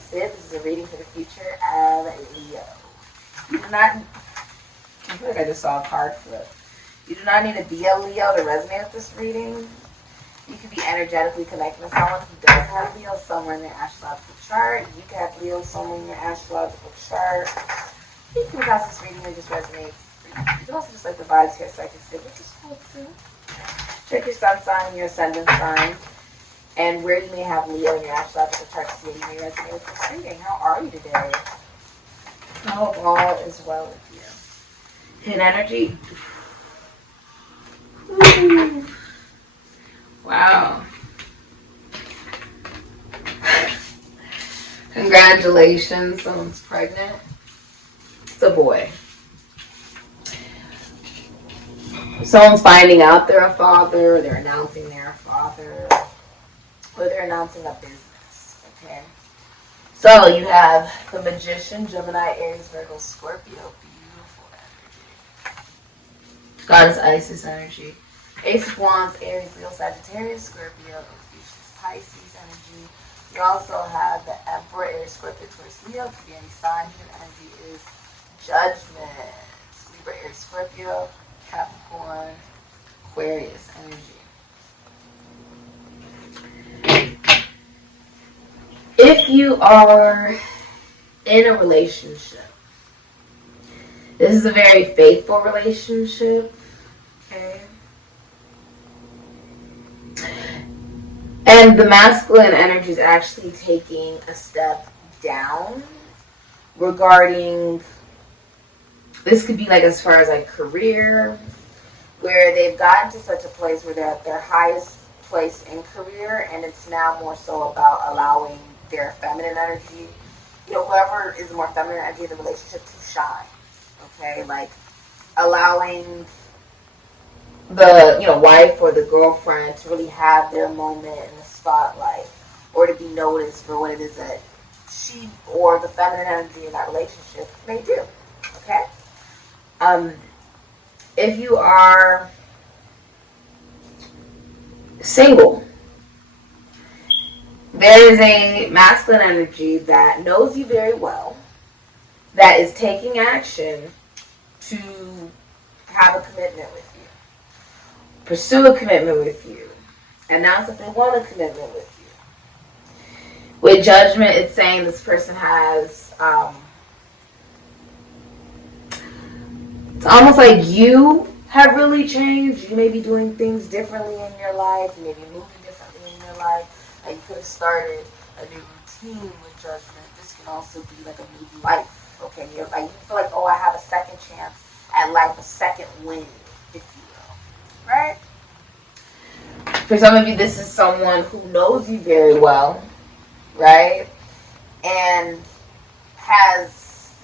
Sikiksyd. This is a reading for the future of Leo. You do not, I feel like I just saw a card flip. You do not need to be a Leo to resonate with this reading. You could be energetically connecting to someone who does have Leo somewhere in their astrological chart. You could have Leo somewhere in your astrological chart. You can pass this reading and just resonates. You can also just like the vibes here, so I can see which is cool too. Check your sun sign, your ascendant sign, and where you may have Leo in your astrological chart to see if you may resonate with this reading. How are you today? I hope all is well with you. Hidden energy. Ooh. Wow. Congratulations, someone's pregnant. It's a boy. Someone's finding out they're a father, or they're announcing they're a father, or they're announcing a business, okay? So you have the Magician, Gemini, Aries, Virgo, Scorpio. Beautiful energy. Goddess Isis energy. Ace of Wands, Aries, Leo, Sagittarius, Scorpio, Confucius, Pisces energy. You also have the Emperor, Aries, Scorpio, Taurus, Leo. Could be any sign. Your energy is Judgment. Libra, Aries, Scorpio, Capricorn, Aquarius energy. If you are in a relationship, this is a very faithful relationship, okay? And the masculine energy is actually taking a step down regarding, this could be like as far as like career, where they've gotten to such a place where they're at their highest place in career, and it's now more so about allowing their feminine energy, you know, whoever is the more feminine energy in the relationship to shine, okay? Like allowing the, you know, wife or the girlfriend to really have their moment in the spotlight, or to be noticed for what it is that she or the feminine energy in that relationship may do, okay? If you are single, there is a masculine energy that knows you very well, that is taking action to have a commitment with you, pursue a commitment with you, announce that they want a commitment with you. With Judgment, it's saying this person has, it's almost like you have really changed. You may be doing things differently in your life. You may be moving differently in your life. You could have started a new routine with Judgment. This can also be like a new life. Okay, you're like, you feel like, oh, I have a second chance at life, a second win, if you will. Right? For some of you, this is someone who knows you very well, right? And has,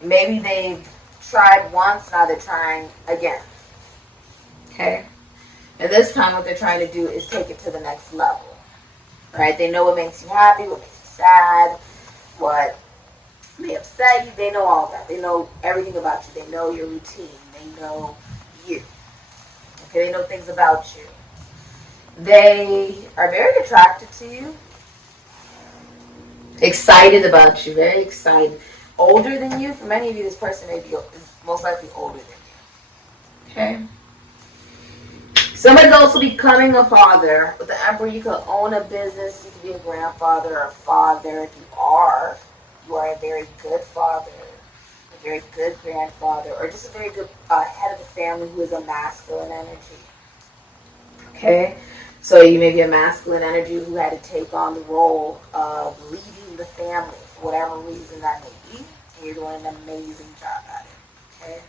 maybe they've tried once, now they're trying again. Okay? And this time what they're trying to do is take it to the next level. Right? They know what makes you happy, what makes you sad, what may upset you. They know all of that. They know everything about you. They know your routine. They know you. Okay? They know things about you. They are very attracted to you. Excited about you. Very excited. Older than you. For many of you, this person is most likely older than you. Okay? Somebody's also becoming a father. With the Emperor, you could own a business. You could be a grandfather or a father. If you are a very good father, a very good grandfather, or just a very good head of the family who is a masculine energy. Okay? So you may be a masculine energy who had to take on the role of leading the family for whatever reason that may be. And you're doing an amazing job at it. Okay?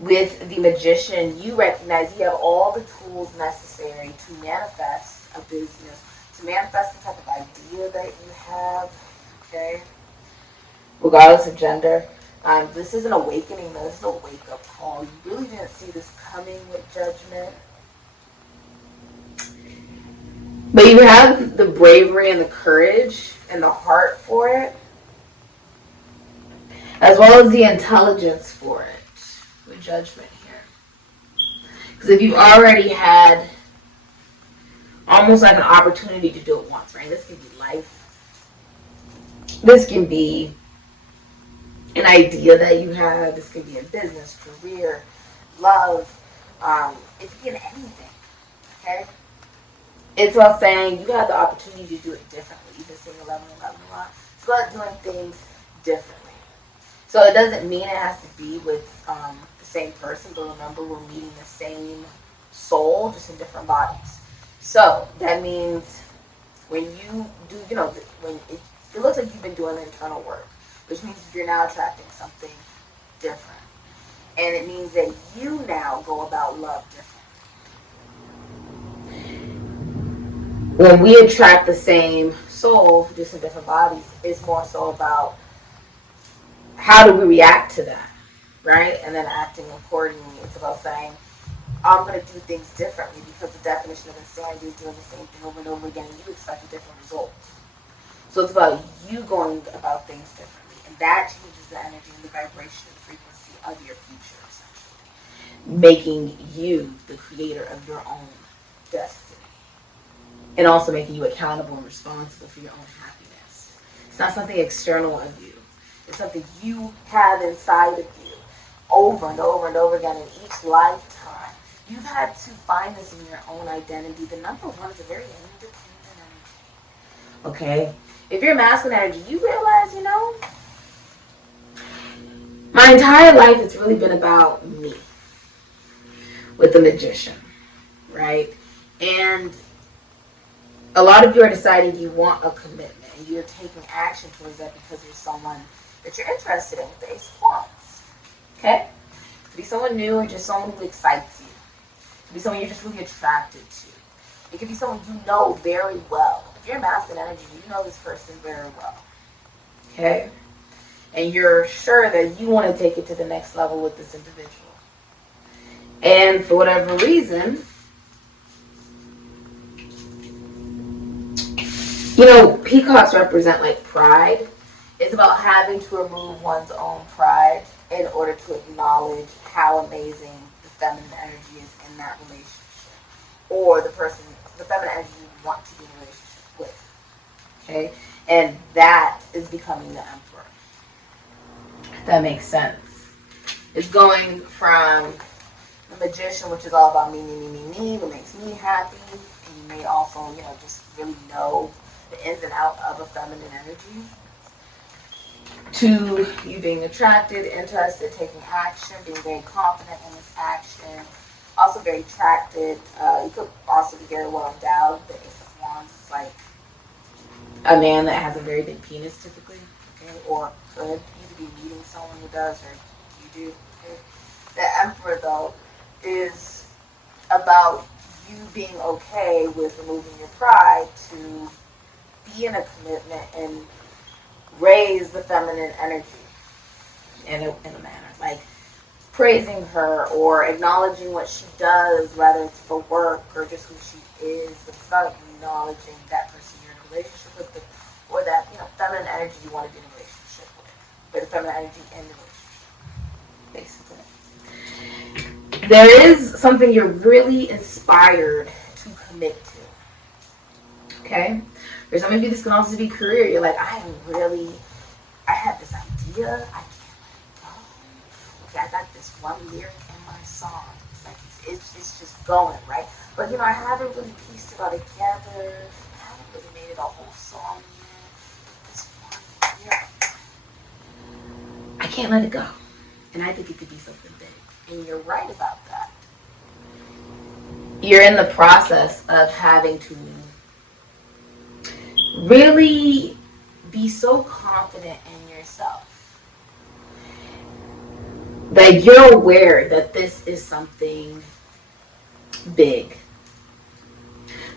With the Magician, you recognize you have all the tools necessary to manifest a business, to manifest the type of idea that you have, okay? Regardless of gender. This is an awakening, though. This is a wake-up call. You really didn't see this coming with Judgment. But you have the bravery and the courage and the heart for it, as well as the intelligence for it. With Judgment here. Because if you've already had almost like an opportunity to do it once, right? This could be life. This can be an idea that you have. This could be in business, career, love. It could be in anything. Okay? It's about saying you have the opportunity to do it differently. You've been seeing 11, 11 a lot. It's about doing things differently. So it doesn't mean it has to be with the same person, but remember, we're meeting the same soul, just in different bodies. So that means when you do, when it looks like you've been doing internal work, which means you're now attracting something different. And it means that you now go about love differently. When we attract the same soul, just in different bodies, it's more so about how do we react to that, right? And then acting accordingly. It's about saying, I'm going to do things differently, because the definition of insanity is doing the same thing over and over again, and you expect a different result. So it's about you going about things differently, and that changes the energy and the vibration and frequency of your future, essentially, making you the creator of your own destiny, and also making you accountable and responsible for your own happiness. It's not something external of you. It's something you have inside of you over and over and over again in each lifetime. You've had to find this in your own identity. The number one is a very independent energy. Okay? If you're masculine energy, you realize, my entire life has really been about me with the magician, right? And a lot of you are deciding you want a commitment, and you're taking action towards that because you're someone that you're interested in with the Ace of Wands. Okay? It could be someone new, or just someone who excites you. It could be someone you're just really attracted to. It could be someone you know very well. If you're masculine energy, you know this person very well. Okay? And you're sure that you want to take it to the next level with this individual. And for whatever reason, peacocks represent like pride. It's about having to remove one's own pride in order to acknowledge how amazing the feminine energy is in that relationship, or the feminine energy you want to be in a relationship with. Okay? And that is becoming the emperor. If that makes sense. It's going from the magician, which is all about me, what makes me happy, and you may also, just really know the ins and outs of a feminine energy, to you being attracted, interested, taking action, being very confident in this action, also very attracted. You could also be very well endowed. The Ace of Wands is like a man that has a very big penis, typically, okay? Or could. You could be meeting someone who does, or you do. Okay? The Emperor, though, is about you being okay with removing your pride to be in a commitment and raise the feminine energy in a manner, like praising her or acknowledging what she does, whether it's for work or just who she is. But it's about acknowledging that person you're in a relationship with, or that feminine energy you want to be in a relationship with, or the feminine energy in the relationship, basically. There is something you're really inspired to commit to. Okay? For some of you, this can also be career. You're like, I have this idea. I can't let it go. Okay, I got this one lyric in my song. It's like, it's just going, right? But, I haven't really pieced it all together. I haven't really made it a whole song yet. But this one lyric, I can't let it go. And I think it could be something big. And you're right about that. You're in the process of having to really be so confident in yourself that you're aware that this is something big.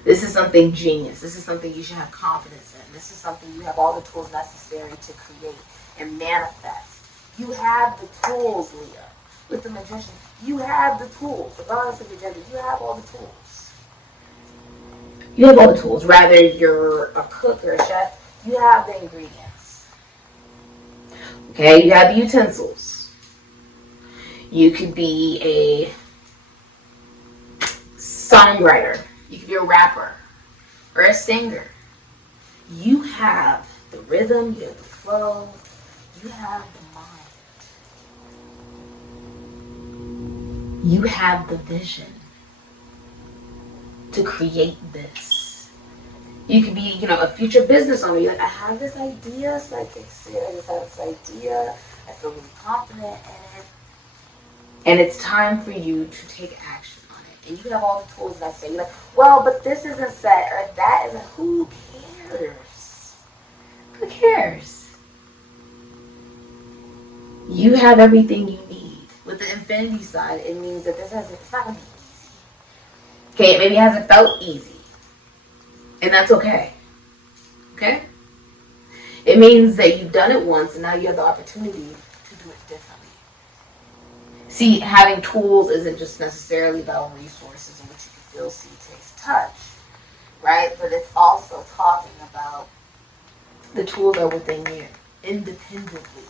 This is something genius. This is something you should have confidence in. This is something you have all the tools necessary to create and manifest. You have the tools, Leah. With the magician, you have the tools. Regardless of your gender, you have all the tools. You have all the tools. Whether you're a cook or a chef, you have the ingredients. Okay, you have the utensils. You could be a songwriter. You could be a rapper or a singer. You have the rhythm, you have the flow, you have the mind. You have the vision to create this. You could be, a future business owner. You're like, I have this idea, Sikiksyd. I just have this idea. I feel really confident in it. And it's time for you to take action on it. And you have all the tools that I say. You're like, well, but this isn't set, or that isn't. Who cares? Who cares? You have everything you need. With the infinity side, it means that it's not going to be easy. Okay, maybe it hasn't felt easy. And that's okay. Okay? It means that you've done it once and now you have the opportunity to do it differently. See, having tools isn't just necessarily about resources in which you can feel, see, taste, touch. Right? But it's also talking about the tools are within you, independently.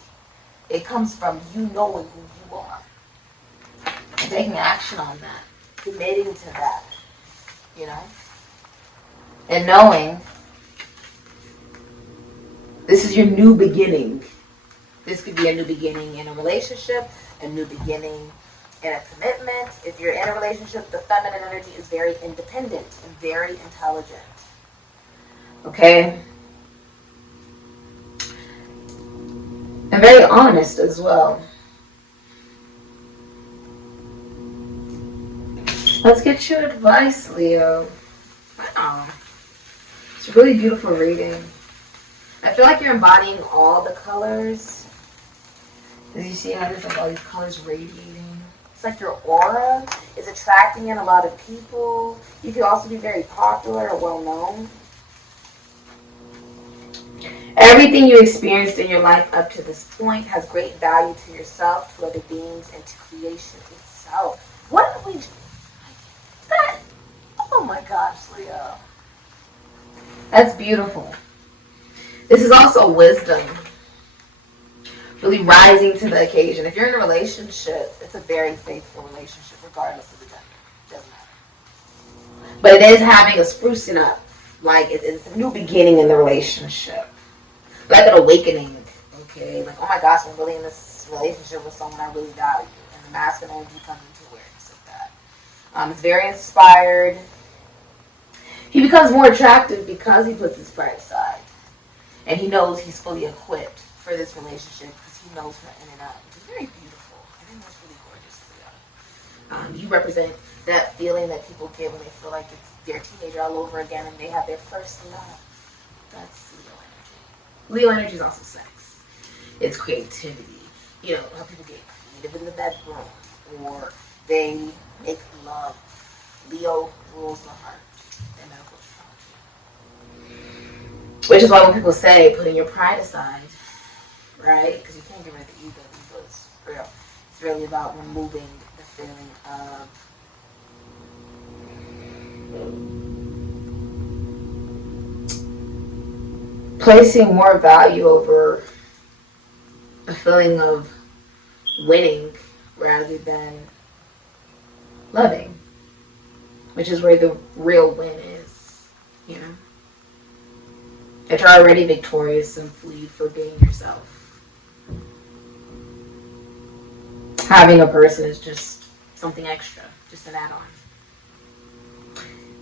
It comes from you knowing who you are. And taking action on that. Committing to that. And knowing this is your new beginning. This could be a new beginning in a relationship, a new beginning in a commitment. If you're in a relationship, the feminine energy is very independent and very intelligent. Okay? And very honest as well. Let's get your advice, Leo. Wow. It's a really beautiful reading. I feel like you're embodying all the colors. As you see how there's like all these colors radiating. It's like your aura is attracting in a lot of people. You can also be very popular or well known. Everything you experienced in your life up to this point has great value to yourself, to other beings, and to creation itself. What are we... That... Oh my gosh, Leo. That's beautiful. This is also wisdom. Really rising to the occasion. If you're in a relationship, it's a very faithful relationship, regardless of the gender. It doesn't matter. But it is having a sprucing up. Like, it's a new beginning in the relationship. Like an awakening. Okay? Like, oh my gosh, I'm really in this relationship with someone I really value. And the masculine energy comes into awareness of that. It's very inspired. He becomes more attractive because he puts his pride aside. And he knows he's fully equipped for this relationship because he knows her in and out, which is very beautiful. I think that's really gorgeous. You represent that feeling that people get when they feel like it's their teenager all over again and they have their first love. That's Leo energy. Leo energy is also sex. It's creativity. How people get creative in the bedroom or they make love. Leo rules the heart. Which is why when people say putting your pride aside, right? Because you can't get rid of the ego. The ego is real. It's really about removing the feeling of placing more value over a feeling of winning rather than loving, which is where the real win is, If you're already victorious, simply for being yourself. Having a person is just something extra, just an add-on.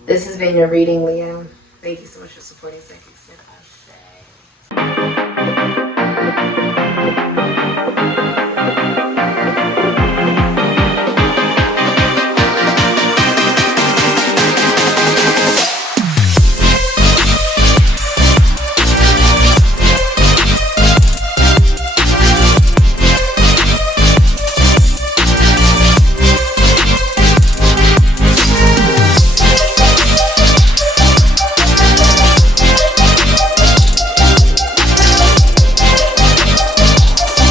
This has been your reading, Leo. Thank you so much for supporting Sikiksyd.